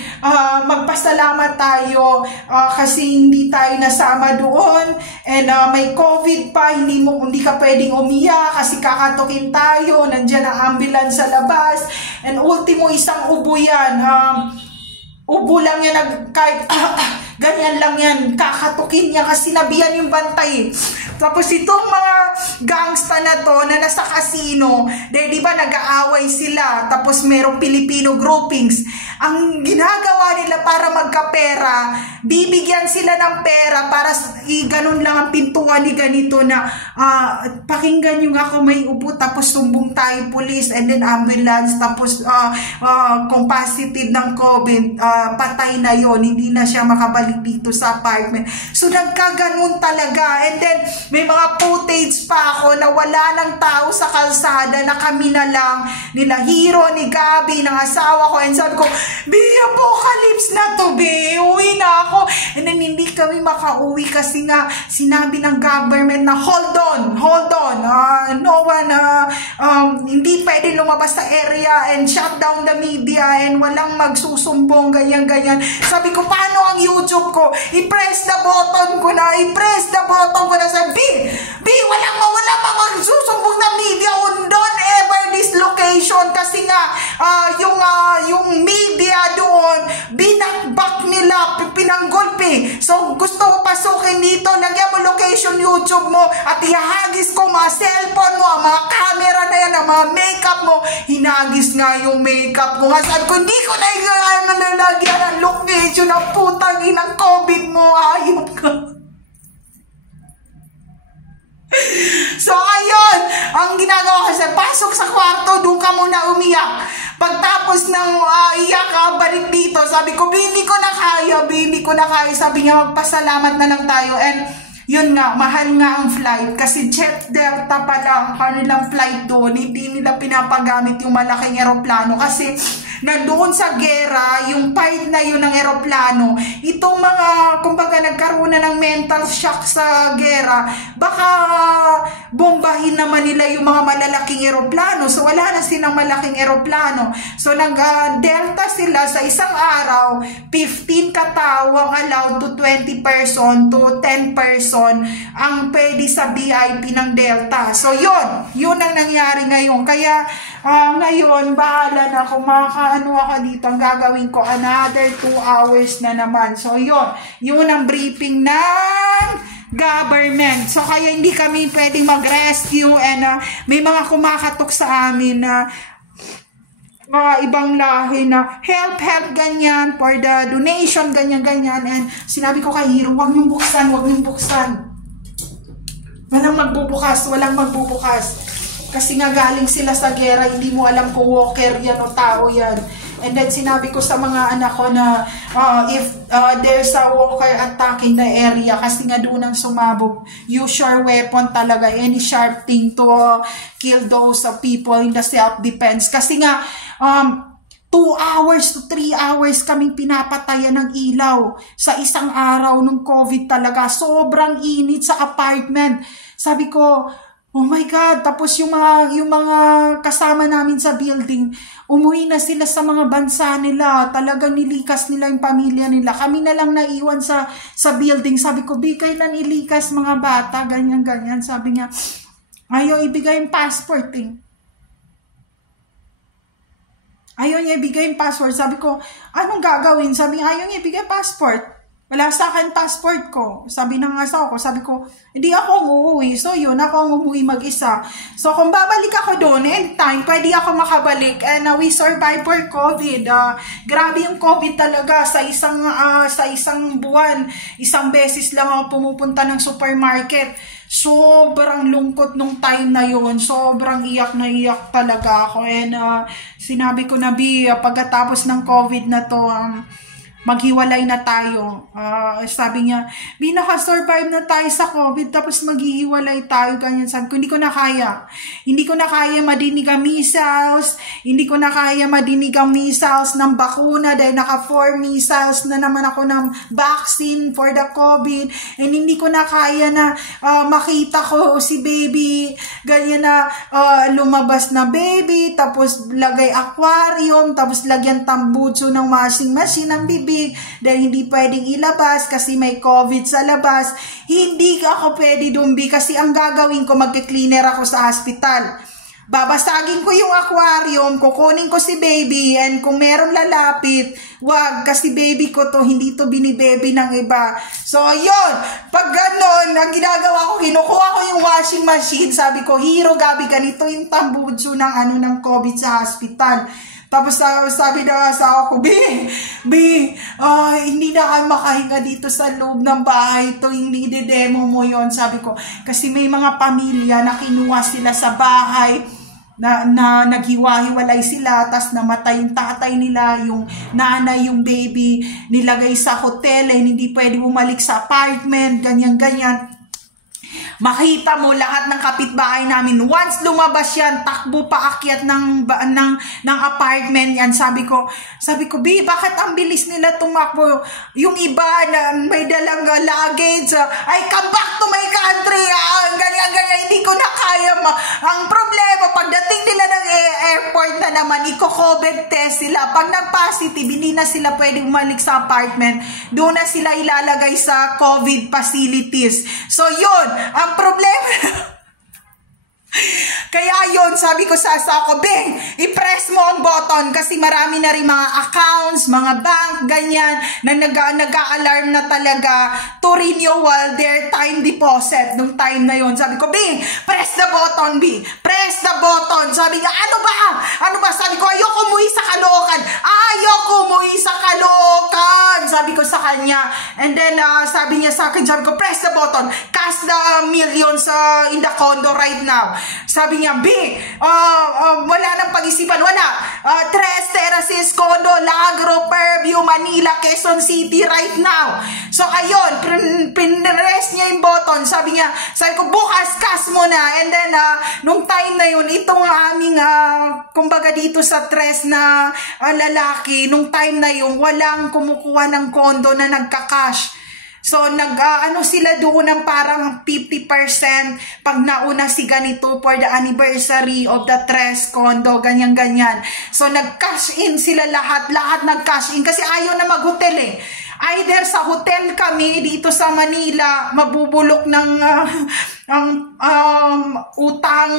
magpasalamat tayo kasi hindi tayo nasama doon and may COVID pa, hindi ka pwedeng umiyak kasi kakatukin tayo, nandiyan ang ambulance sa labas, and ultimo isang ubo yan, ubo lang yan, kahit ganyan lang yan, kakatukin niya kasi sinabihan yung bantay. Tapos itong mga gangsta na to na nasa casino, di ba nag-aaway sila, tapos merong Filipino groupings. Ang ginagawa nila para magkapera, bibigyan sila ng pera para ganun lang ang pintuan ni ganito na pakinggan yung ako may upo, tapos sumbong tayo police and then ambulance, tapos kung positive ng COVID, patay na yon, hindi na siya makabalik dito sa apartment. So nagkaganon talaga, and then may mga footage pa ako na wala ng tao sa kalsada, na kami na lang, nila Hero, ni Gabi, ng asawa ko, and sabi ko, B, apocalypse na to, B, uwi na ako. And then hindi kami makauwi kasi nga sinabi ng government na hold on, no one, hindi pwede lumabas sa area and shut down the media and walang magsusumbong, ganyan. Sabi ko, paano ang YouTube ko? I-press the button ko na, sabi, B, walang magsusumbong na media on don't ever this location kasi nga, yung media doon, binakbak nila, pinanggulpi. So, gusto ko pasukin dito, lagyan mo location YouTube mo at ihagis ko mga cellphone mo, ang mga camera na yan, ang mga makeup mo. Hinagis nga yung makeup ko. Sabi ko, hindi ko na nalalagyan ang location ng putang inang COVID mo, ayop ka. So, ayun, ang ginagawa ko sa pasok sa kwarto, doon ka muna umiyak. Pagtapos ng iyak, balik dito, sabi ko, hindi ko na kaya. Sabi niya, magpasalamat na lang tayo. And yun nga, mahal nga ang flight kasi Jet Delta pala ang kanilang flight doon. Hindi nila pinapagamit yung malaking eroplano kasi nandoon sa gera, yung part na yun ng eroplano, itong mga, kumbaga nagkaroon na ng mental shock sa gera, baka bombahin naman nila yung mga malalaking eroplano. So wala na silang malaking eroplano. So nag-delta sila sa isang araw, 15 katao ang allowed to 20 person to 10 person ang pwede sa VIP ng Delta. So yun ang nangyari ngayon. Kaya ngayon, bahala na kung makaano ako dito, ang gagawin ko, another 2 hours na naman. So yun ang briefing ng government. So kaya hindi kami pwedeng mag-rescue and may mga kumakatok sa amin na mga ibang lahi na help, ganyan, for the donation, ganyan. And sinabi ko kay Hero, huwag niyong buksan. Walang magbubukas. Kasi nga galing sila sa gera, hindi mo alam kung walker yan o tao yan. And then sinabi ko sa mga anak ko na if there's a walker attacking the area, kasi nga doon ang sumabog, use your weapon talaga, any sharp thing to kill those people in the self-defense. Kasi nga 2 hours to 3 hours kaming pinapatayan ng ilaw sa isang araw ng COVID talaga. Sobrang init sa apartment. Sabi ko, oh my God, tapos yung mga kasama namin sa building, umuwi na sila sa mga bansa nila, talagang nilikas nila yung pamilya nila. Kami na lang naiwan sa building. Sabi ko, kailan ilikas mga bata, ganyan. Sabi niya, ayaw ibigay yung passport eh. Ayaw niya ibigay yung passport. Sabi ko, anong gagawin? Sabi niya, ayaw niya ibigay passport. Wala sa akin passport ko. Sabi ng asawa ko, sabi ko, hindi ako umuwi. So yun, ako ang umuwi mag-isa. So kung babalik ako doon, anytime, pwede ako makabalik. And we survived for COVID. Grabe yung COVID talaga. Sa isang buwan, isang beses lang ako pumupunta ng supermarket. Sobrang lungkot nung time na yun. Sobrang iyak talaga ako. And sinabi ko na, pagkatapos ng COVID na to, maghiwalay na tayo. Sabi niya, naka-survive na tayo sa COVID, tapos maghihiwalay tayo, ganyan. Sabi ko, hindi ko na kaya. Hindi ko na kaya madinig ang missiles, hindi ko na kaya madinig ang missiles ng bakuna dahil naka 4 missiles na naman ako ng vaccine for the COVID, and hindi ko na kaya na makita ko si baby, ganyan na lumabas na baby, tapos lagay aquarium, tapos lagyan tambutso ng washing machine ng bibig, dahil hindi pwedeng ilabas kasi may COVID sa labas. Hindi ako pwede dumbi kasi ang gagawin ko, magki-cleaner ako sa hospital. Babasagin ko yung aquarium, kukunin ko si baby, and kung meron lalapit, wag, kasi baby ko to, hindi to binibaby ng iba. So, yun, pag ganon, ang ginagawa ko, kinukuha ko yung washing machine, sabi ko, Hero, Gabi, ganito yung tambutso ng COVID sa hospital. Tapos sabi na sa ako, hindi na kayo makahinga dito sa loob ng bahay. Ito yung i-demo mo yon, sabi ko. Kasi may mga pamilya na kinuha sila sa bahay, na naghiwa-hiwalay sila, tas namatay yung tatay nila, yung nanay, yung baby, nilagay sa hotel, hindi pwede bumalik sa apartment, ganyan-ganyan. Makita mo lahat ng kapitbahay namin, once lumabas yan, takbo pa akyat ng apartment yan. Sabi ko, bakit ang bilis nila tumakbo? Yung iba na may dalang luggage, ay, come back to my country, ganyan, hindi ko na kaya. Ang problema, pagdating nila ng airport na naman, i-COVID test sila. Pag nag-positive, hindi na sila pwedeng umalik sa apartment. Doon na sila ilalagay sa COVID facilities. So, yun, ang problema. Kaya yun, sabi ko sa asawa ko, Beng, i-press mo ang button kasi marami na rin mga accounts, mga bank, ganyan, na nag-a-alarm na talaga to renewal their time deposit nung time na yun. Sabi ko, Beng, press the button, B. Press the button. Sabi niya, ano ba? Sabi ko, ayoko umuwi sa Caloocan. Ayoko umuwi sa Caloocan. Sabi ko sa kanya. And then, sabi niya sa akin, sabi ko, press the button. Cast the millions in the condo right now. Sabi niya, wala nang pag-isipan, wala. Tres Terraces Condo, Lagro, Fairview, Manila, Quezon City right now. So, ayun, pinress niya yung button. Sabi ko, bukas, cash mo na. And then, nung time na yun, itong aming, kumbaga dito sa Tres na lalaki, nung time na yun, walang kumukuha ng condo na nagka-cash. So, sila doon ng parang 50% pag nauna si ganito for the anniversary of the Tres Condo, ganyan-ganyan. So, nag-cash in sila lahat nag-cash in kasi ayaw na mag-hotel eh. Either sa hotel kami dito sa Manila, mabubulok ng utang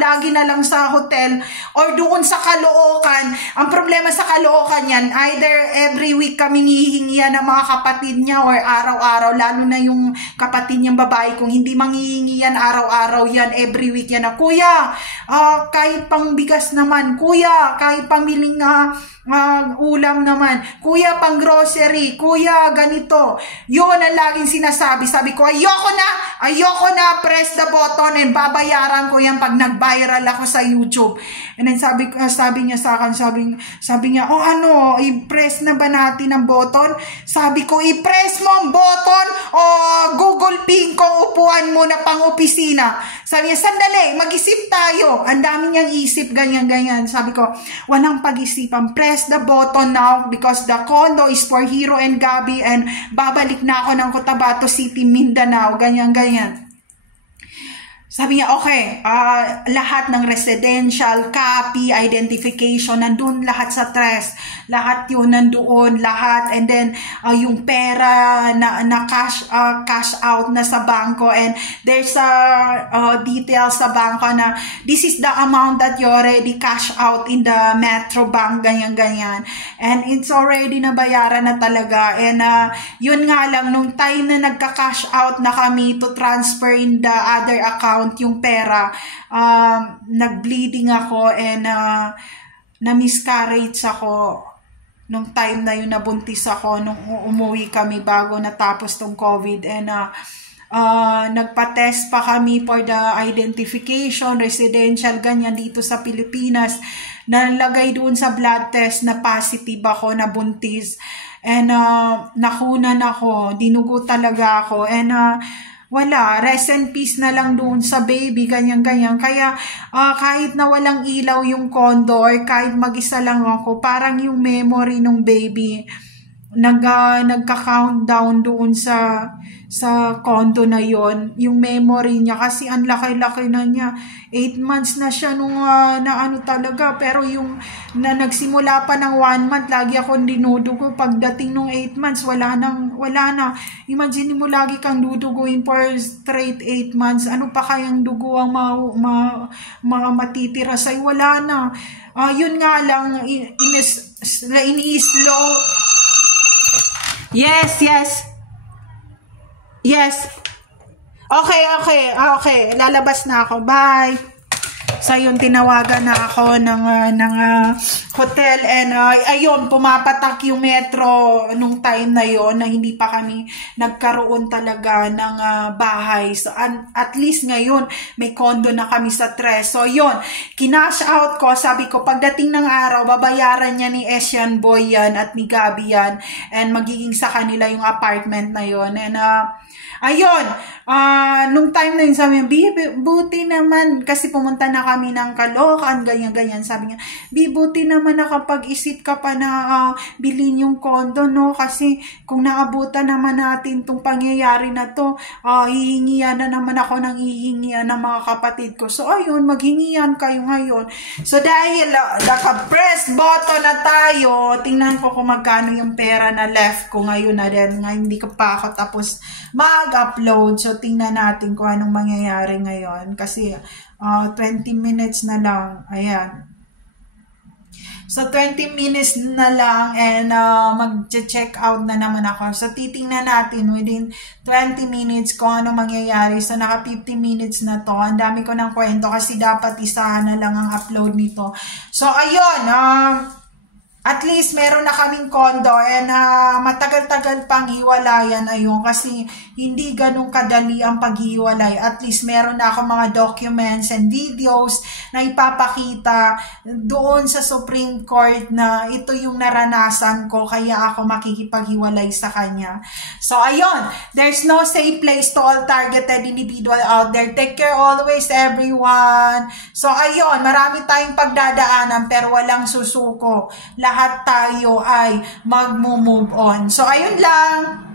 lagi na lang sa hotel, or doon sa Caloocan. Ang problema sa Caloocan yan, either every week kami hihingi yan ng mga kapatid niya or araw-araw, lalo na yung kapatid niyang babae, kung hindi manghihingi yan araw-araw yan, every week yan na, Kuya, kahit pang bigas naman, Kuya, kahit pamiling ulam naman, Kuya, pang grocery, Kuya, ganito. Yun ang laging sinasabi. Sabi ko, ayoko na, press the button and babayaran ko yan pag nag-viral ako sa YouTube. And then sabi niya sa akin, sabi niya, i-press na ba natin ang button? Sabi ko, i-press mo ang button o Google Pin ko upuan mo na pang opisina. Sabi niya, sandali, mag-isip tayo. Ang dami niyang isip, ganyan-ganyan. Sabi ko, walang pag-isipan. Press the button now because the condo is for Hero and Gabi and babalik na ako ng Cotabato City, Mindanao, ganyan-ganyan. Sabi niya, okay, lahat ng residential, copy, identification, nandun lahat sa Tres. Lahat yun nandoon, lahat. And then, yung pera na cash out na sa bangko. And there's details sa bangko na this is the amount that you already cash out in the Metro Bank, ganyan-ganyan. And it's already nabayaran na talaga. And yun nga lang, nung time na nagka-cash out na kami to transfer in the other account, yung pera, nag-bleeding ako and na-miscarriage ako nung time na yun, nabuntis ako nung umuwi kami bago natapos tong COVID. And nagpa-test pa kami for the identification, residential, ganyan dito sa Pilipinas. nalagay doon sa blood test na positive ako na buntis. And nakunan ako, dinugo talaga ako. And wala, rest and peace na lang doon sa baby, ganyan-ganyan. Kaya kahit na walang ilaw yung condo or kahit mag-isa lang ako, parang yung memory ng baby nagka-countdown doon sa condo na yon, yung memory niya kasi ang laki-laki na niya. 8 months na siya nung na ano talaga, pero yung na nagsimula pa ng 1 month lagi ako dinudugo. Pagdating nung 8 months wala na. Imagine mo lagi kang duduguin for straight 8 months, ano pa kayang dugo ang mga matitira sa'yo? Wala na. Yun nga lang, ini-slow. Yes. Okay. Lalabas na ako. Bye. So, yun, tinawagan na ako ng hotel. And, ayun, pumapatak yung metro nung time na yon na hindi pa kami nagkaroon talaga ng bahay. So, at least ngayon, may condo na kami sa Tres. So, yun, kinash out ko. Sabi ko, pagdating ng araw, babayaran niya ni Asian Boy yan at ni Gabi yan. And, magiging sa kanila yung apartment na yon. And, ayun, nung time na yun, sabi niya, buti naman, kasi pumunta na kami ng Caloocan, ganyan-ganyan, sabi niya, buti naman nakapag-isip ka pa na bilhin yung condo, no, kasi kung naabutan naman natin tong pangyayari na to, hihingian na naman ako ng hihingian ng mga kapatid ko. So, ayun, maghingian kayo ngayon. So, dahil naka-press button na tayo, tingnan ko kung magkano yung pera na left ko ngayon na din, nga hindi ko pa ako tapos mag-upload. So, tingnan natin kung anong mangyayari ngayon. Kasi, 20 minutes na lang. Ayan. So, 20 minutes na lang and mag-check out na naman ako. So, titingnan natin within 20 minutes kung ano mangyayari. So, naka 50 minutes na to. Ang dami ko ng kwento kasi dapat isahan na lang ang upload nito. So, ayun. At least meron na kaming condo and matagal-tagal pang hiwalayan ayun kasi hindi ganun kadali ang paghiwalay. At least meron na ako mga documents and videos na ipapakita doon sa Supreme Court na ito yung naranasan ko kaya ako makikipaghiwalay sa kanya. So ayun, there's no safe place to all targeted individual out there. Take care always everyone. So ayun, marami tayong pagdadaanan pero walang susuko. Lahat tayo ay mag-move on. So, ayun lang.